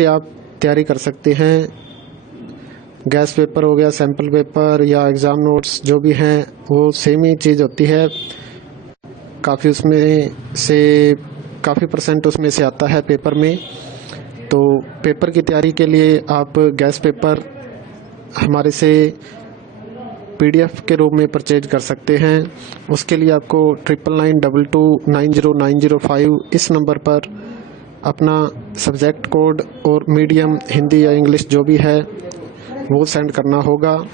से आप तैयारी कर सकते हैं। गैस पेपर हो गया, सैम्पल पेपर या एग्ज़ाम नोट्स जो भी हैं वो सेम ही चीज़ होती है। काफ़ी परसेंट उसमें से आता है पेपर में। तो पेपर की तैयारी के लिए आप गैस पेपर हमारे से PDF के रूप में परचेज कर सकते हैं। उसके लिए आपको 9992290905 इस नंबर पर अपना सब्जेक्ट कोड और मीडियम हिंदी या इंग्लिश जो भी है वो सेंड करना होगा।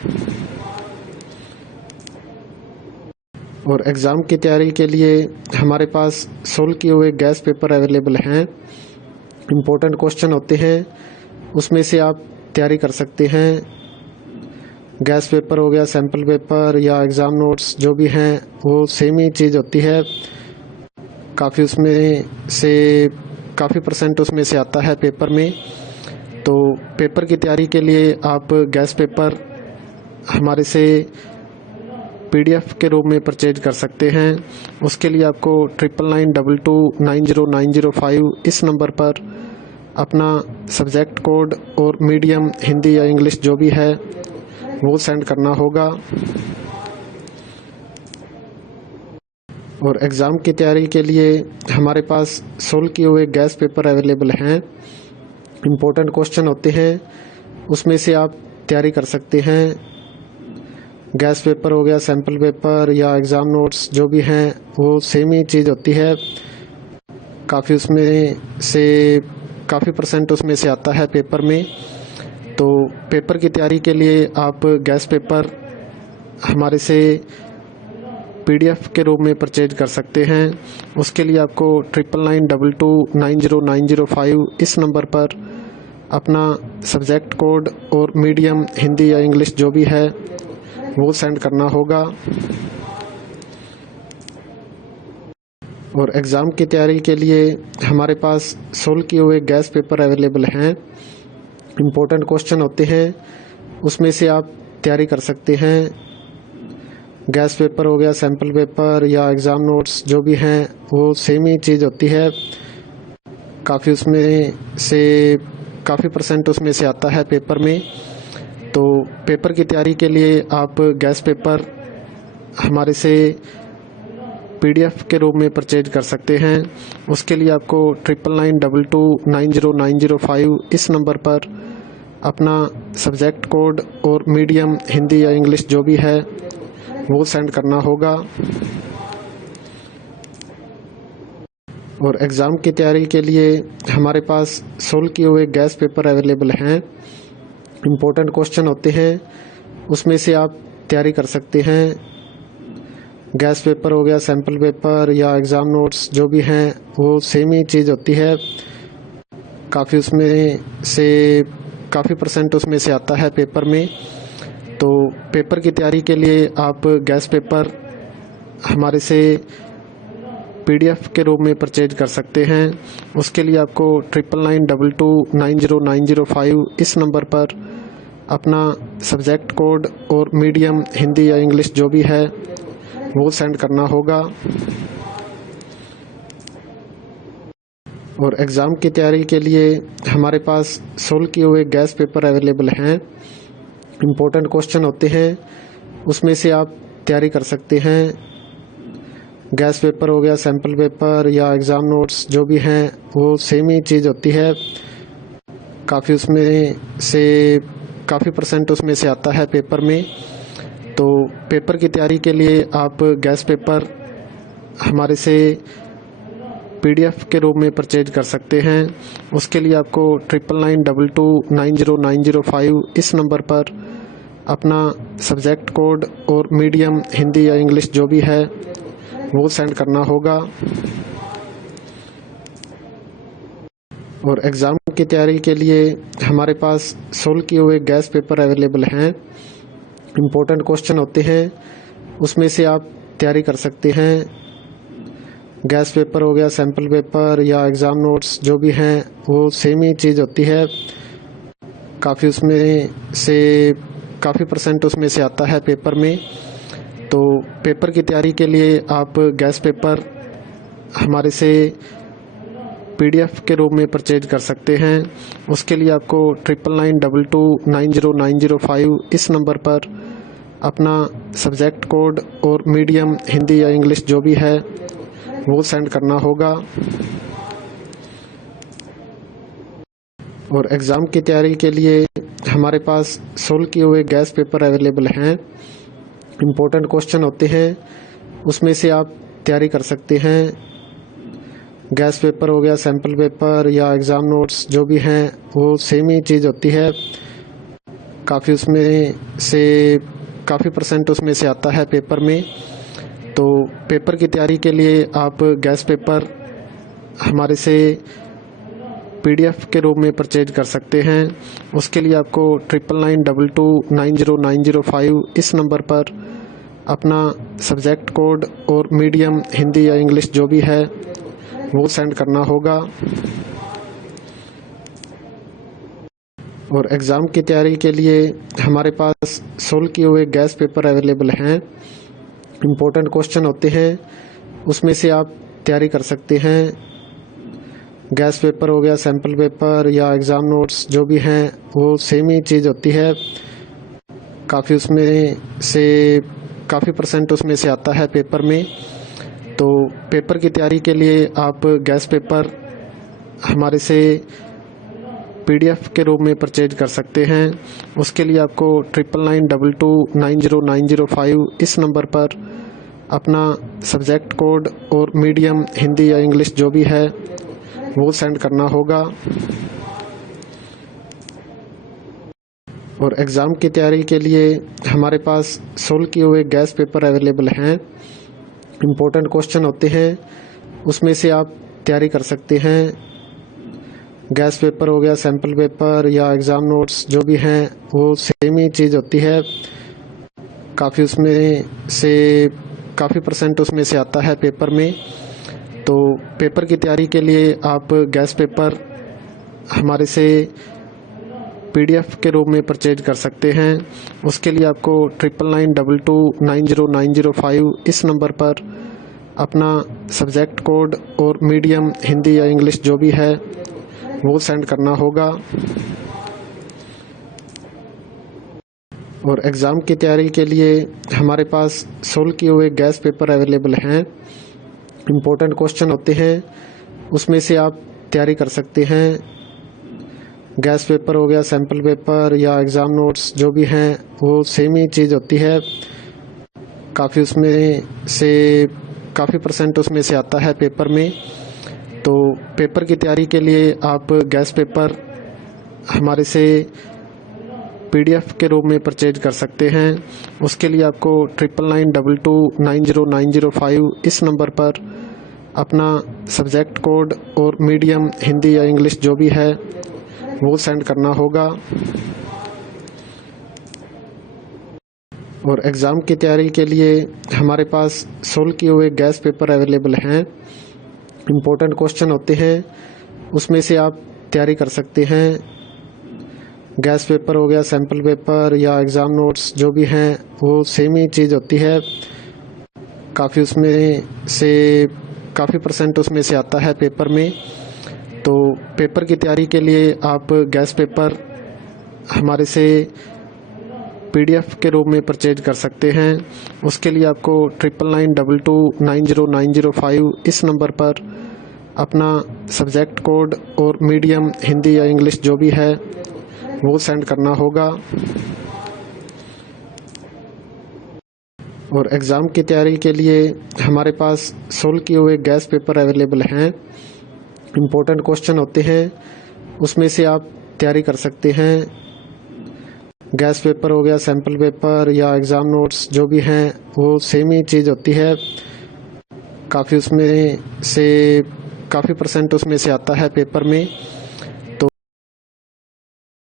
और एग्ज़ाम की तैयारी के लिए हमारे पास सोल्व किए हुए गैस पेपर अवेलेबल हैं। इम्पोर्टेंट क्वेश्चन होते हैं, उसमें से आप तैयारी कर सकते हैं। गैस पेपर हो गया, सैम्पल पेपर या एग्ज़ाम नोट्स जो भी हैं वो सेम ही चीज़ होती है। काफ़ी परसेंट उसमें से आता है पेपर में। तो पेपर की तैयारी के लिए आप गैस पेपर हमारे से PDF के रूप में परचेज कर सकते हैं। उसके लिए आपको 9992290905 इस नंबर पर अपना सब्जेक्ट कोड और मीडियम हिंदी या इंग्लिश जो भी है वो सेंड करना होगा। और एग्ज़ाम की तैयारी के लिए हमारे पास सोल्व किए हुए गैस पेपर अवेलेबल हैं। इम्पोर्टेंट क्वेश्चन होते हैं, उसमें से आप तैयारी कर सकते हैं। गैस पेपर हो गया, सैम्पल पेपर या एग्ज़ाम नोट्स जो भी हैं वो सेम ही चीज़ होती है। काफ़ी परसेंट उसमें से आता है पेपर में। तो पेपर की तैयारी के लिए आप गैस पेपर हमारे से PDF के रूप में परचेज कर सकते हैं। उसके लिए आपको 9992290905 इस नंबर पर अपना सब्जेक्ट कोड और मीडियम हिंदी या इंग्लिश जो भी है वो सेंड करना होगा। और एग्ज़ाम की तैयारी के लिए हमारे पास सोल्व किए हुए गैस पेपर अवेलेबल हैं। इम्पोर्टेंट क्वेश्चन होते हैं, उसमें से आप तैयारी कर सकते हैं। गैस पेपर हो गया, सैम्पल पेपर या एग्ज़ाम नोट्स जो भी हैं वो सेम ही चीज़ होती है। काफ़ी परसेंट उसमें से आता है पेपर में। तो पेपर की तैयारी के लिए आप गैस पेपर हमारे से PDF के रूप में परचेज कर सकते हैं। उसके लिए आपको 9992290905 इस नंबर पर अपना सब्जेक्ट कोड और मीडियम हिंदी या इंग्लिश जो भी है वो सेंड करना होगा। और एग्ज़ाम की तैयारी के लिए हमारे पास सोल्व किए हुए गैस पेपर अवेलेबल हैं। इम्पोर्टेंट क्वेश्चन होते हैं, उसमें से आप तैयारी कर सकते हैं। गैस पेपर हो गया, सैम्पल पेपर या एग्ज़ाम नोट्स जो भी हैं वो सेम ही चीज़ होती है। काफ़ी परसेंट उसमें से आता है पेपर में। तो पेपर की तैयारी के लिए आप गैस पेपर हमारे से PDF के रूप में परचेज कर सकते हैं। उसके लिए आपको 9992290905 इस नंबर पर अपना सब्जेक्ट कोड और मीडियम हिंदी या इंग्लिश जो भी है वो सेंड करना होगा। और एग्ज़ाम की तैयारी के लिए हमारे पास सोल्व किए हुए गैस पेपर अवेलेबल हैं। इम्पोर्टेंट क्वेश्चन होते हैं, उसमें से आप तैयारी कर सकते हैं। गैस पेपर हो गया, सैम्पल पेपर या एग्ज़ाम नोट्स जो भी हैं वो सेम ही चीज़ होती है। काफ़ी परसेंट उसमें से आता है पेपर में। तो पेपर की तैयारी के लिए आप गैस पेपर हमारे से PDF के रूप में परचेज कर सकते हैं। उसके लिए आपको 9992290905 इस नंबर पर अपना सब्जेक्ट कोड और मीडियम हिंदी या इंग्लिश जो भी है वो सेंड करना होगा। और एग्ज़ाम की तैयारी के लिए हमारे पास सोल्व किए हुए गैस पेपर अवेलेबल हैं। इम्पोर्टेंट क्वेश्चन होते हैं, उसमें से आप तैयारी कर सकते हैं। गैस पेपर हो गया, सैम्पल पेपर या एग्ज़ाम नोट्स जो भी हैं वो सेम ही चीज़ होती है। काफ़ी परसेंट उसमें से आता है पेपर में। तो पेपर की तैयारी के लिए आप गैस पेपर हमारे से PDF के रूप में परचेज कर सकते हैं। उसके लिए आपको 9992290905 इस नंबर पर अपना सब्जेक्ट कोड और मीडियम हिंदी या इंग्लिश जो भी है वो सेंड करना होगा। और एग्ज़ाम की तैयारी के लिए हमारे पास सोल्व किए हुए गैस पेपर अवेलेबल हैं। इम्पोर्टेंट क्वेश्चन होते हैं, उसमें से आप तैयारी कर सकते हैं। गैस पेपर हो गया, सैम्पल पेपर या एग्ज़ाम नोट्स जो भी हैं वो सेम ही चीज़ होती है। काफ़ी परसेंट उसमें से आता है पेपर में। तो पेपर की तैयारी के लिए आप गैस पेपर हमारे से PDF के रूप में परचेज कर सकते हैं। उसके लिए आपको 9992290905 इस नंबर पर अपना सब्जेक्ट कोड और मीडियम हिंदी या इंग्लिश जो भी है वो सेंड करना होगा। और एग्ज़ाम की तैयारी के लिए हमारे पास सोल्व किए हुए गैस पेपर अवेलेबल हैं। इम्पोर्टेंट क्वेश्चन होते हैं, उसमें से आप तैयारी कर सकते हैं। गैस पेपर हो गया, सैम्पल पेपर या एग्ज़ाम नोट्स जो भी हैं वो सेम ही चीज़ होती है। काफ़ी परसेंट उसमें से आता है पेपर में। तो पेपर की तैयारी के लिए आप गैस पेपर हमारे से PDF के रूप में परचेज कर सकते हैं। उसके लिए आपको 9992290905 इस नंबर पर अपना सब्जेक्ट कोड और मीडियम हिंदी या इंग्लिश जो भी है वो सेंड करना होगा। और एग्ज़ाम की तैयारी के लिए हमारे पास सोल्व किए हुए गैस पेपर अवेलेबल हैं। इम्पोर्टेंट क्वेश्चन होते हैं, उसमें से आप तैयारी कर सकते हैं। गैस पेपर हो गया, सैम्पल पेपर या एग्ज़ाम नोट्स जो भी हैं वो सेम ही चीज़ होती है। काफ़ी परसेंट उसमें से आता है पेपर में। तो पेपर की तैयारी के लिए आप गैस पेपर हमारे से PDF के रूप में परचेज कर सकते हैं। उसके लिए आपको 9992290905 इस नंबर पर अपना सब्जेक्ट कोड और मीडियम हिंदी या इंग्लिश जो भी है वो सेंड करना होगा। और एग्ज़ाम की तैयारी के लिए हमारे पास सोल्व किए हुए गैस पेपर अवेलेबल हैं। इम्पोर्टेंट क्वेश्चन होते हैं, उसमें से आप तैयारी कर सकते हैं। गैस पेपर हो गया, सैम्पल पेपर या एग्ज़ाम नोट्स जो भी हैं वो सेम ही चीज़ होती है। काफ़ी परसेंट उसमें से आता है पेपर में। तो पेपर की तैयारी के लिए आप गैस पेपर हमारे से PDF के रूप में परचेज कर सकते हैं। उसके लिए आपको 9992290905 इस नंबर पर अपना सब्जेक्ट कोड और मीडियम हिंदी या इंग्लिश जो भी है वो सेंड करना होगा। और एग्ज़ाम की तैयारी के लिए हमारे पास सोल्व किए हुए गैस पेपर अवेलेबल हैं। इम्पोर्टेंट क्वेश्चन होते हैं, उसमें से आप तैयारी कर सकते हैं। गैस पेपर हो गया, सैम्पल पेपर या एग्ज़ाम नोट्स जो भी हैं वो सेम ही चीज़ होती है। काफ़ी परसेंट उसमें से आता है पेपर में। तो पेपर की तैयारी के लिए आप गैस पेपर हमारे से PDF के रूप में परचेज कर सकते हैं। उसके लिए आपको 9992290905 इस नंबर पर अपना सब्जेक्ट कोड और मीडियम हिंदी या इंग्लिश जो भी है वो सेंड करना होगा। और एग्ज़ाम की तैयारी के लिए हमारे पास सोल्व किए हुए गैस पेपर अवेलेबल हैं। इम्पोर्टेंट क्वेश्चन होते हैं, उसमें से आप तैयारी कर सकते हैं। गैस पेपर हो गया, सैम्पल पेपर या एग्ज़ाम नोट्स जो भी हैं वो सेम ही चीज़ होती है। काफ़ी परसेंट उसमें से आता है पेपर में।